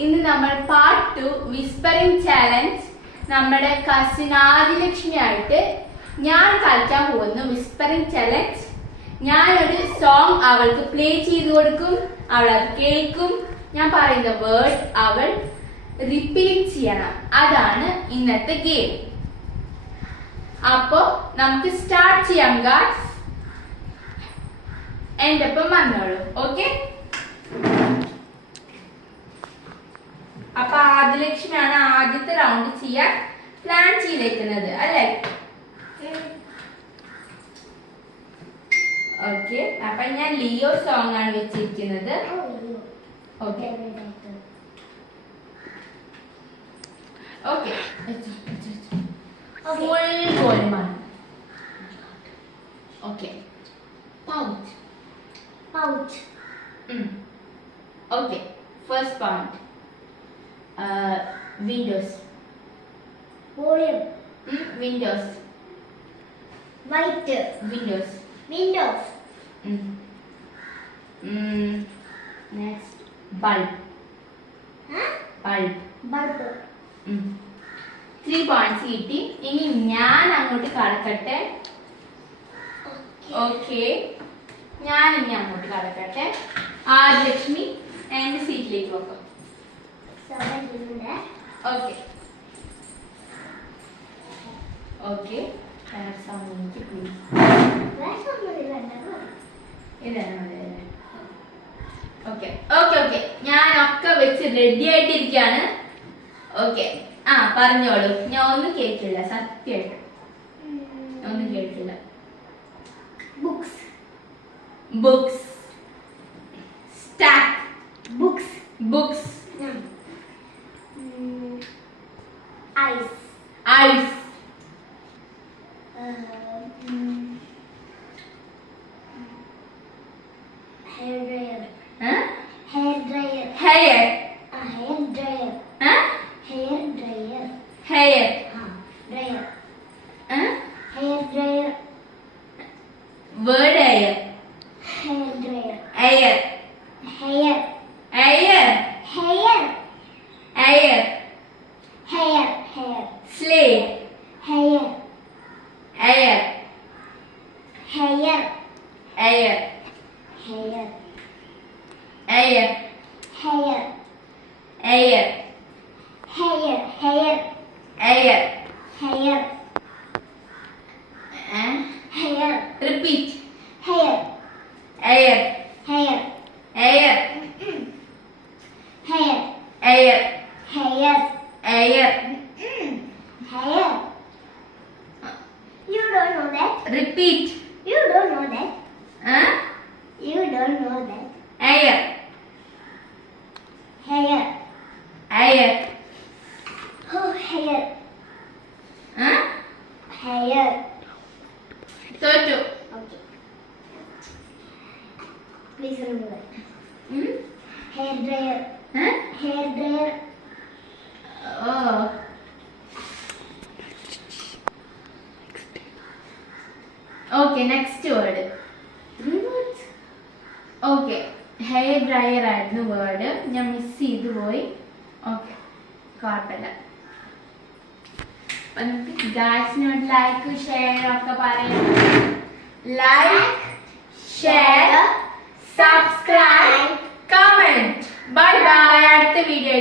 ഇന്ന് നമ്മൾ part 2 whispering challenge നമ്മുടെ കസിൻ ആദിലക്ഷ്മി ആയിട്ട് ഞാൻ കളിക്കാൻ പോകുന്നു. Whispering challenge. ഞാനൊരു സോങ് അവൾക്ക് പ്ലേ ചെയ്ത് കൊടുക്കും, അവൾ അത് കേൾക്കും. ഞാൻ പറയുന്ന വേർഡ് അവൾ റിപ്പീറ്റ് ചെയ്യണം. അതാണ് ഇന്നത്തെ ഗെയിം. അപ്പോ നമുക്ക് സ്റ്റാർട്ട് ചെയ്യാം ഗായ്സ്. എന്റെ ഒപ്പം വന്നോളൂ. ഓക്കെ, അപ്പൊ ആദിലക്ഷ്മിയാണ് ആദ്യത്തെ റൗണ്ട് ചെയ്യാൻ പ്ലാൻ ചെയ്തേക്കുന്നത് അല്ലേ? ഓക്കെ, അപ്പൊ ഞാൻ ലിയോ സോങ് ആണ് വെച്ചിരിക്കുന്നത്. ഓക്കെ ഓക്കെ, ഫുൾ ഗോൾമാണ്. Okay, pouch. Okay, first point. Windows. Volume. Windows. White. Windows. Windows. Next, bulb. Bulb. Bulb. 3 points കിട്ടി. ഇനി ഞാൻ അങ്ങോട്ട് കടക്കട്ടെ. ഓക്കെ, ഞാൻ ഇനി അങ്ങോട്ട് കടക്കട്ടെ. ആദിലക്ഷ്മി എന്റെ സീറ്റിലേക്ക് വെക്കാം. Okay okay, please. Okay okay okay, ഞാനൊക്കെ വെച്ച് റെഡി ആയിട്ടിരിക്കാണ്. ഓക്കെ, പറഞ്ഞോളൂ. ഞാൻ ഒന്നും കേട്ടില്ല, സത്യമായിട്ട് ഒന്നും കേട്ടില്ല. Books. Books. Stack. Books. Books. Ice. Ice. Hair dryer. Huh? Hair dryer. Hair. Hair dryer. Huh? Hair dryer. Hair. Dryer. Huh? Hair dryer. Word air. Hair dryer. Air. Hair. Air. Hair. Air. Hair. Hair. Slate. Hair. Air. Hair. Air. Hair. Air. Hair. Air. Hair. Hair. Air. Hair. Hair. Repeat. Hair. Air. Hair. Air. Hair. Air. Hair. Air. Hair. You don't know that. Repeat. You don't know that. Huh? You don't know that. Air. Hair. Air. Oh, hair. Huh? Hair. Totu. Okay. Please remember. Hair dryer. Huh? Hair dryer. Oh. Okay, next word. 3 words. Okay, hair dryer ആയിരുന്നു word. ഞാൻ miss ചെയ്തു പോയി. Okay, കുഴപ്പമില്ല. അപ്പൊ നമുക്ക് ഗായ്സിനോട് like share ഒക്കെ പറയാം. Like, share, subscribe, comment. Bye bye. അടുത്ത വീഡിയോ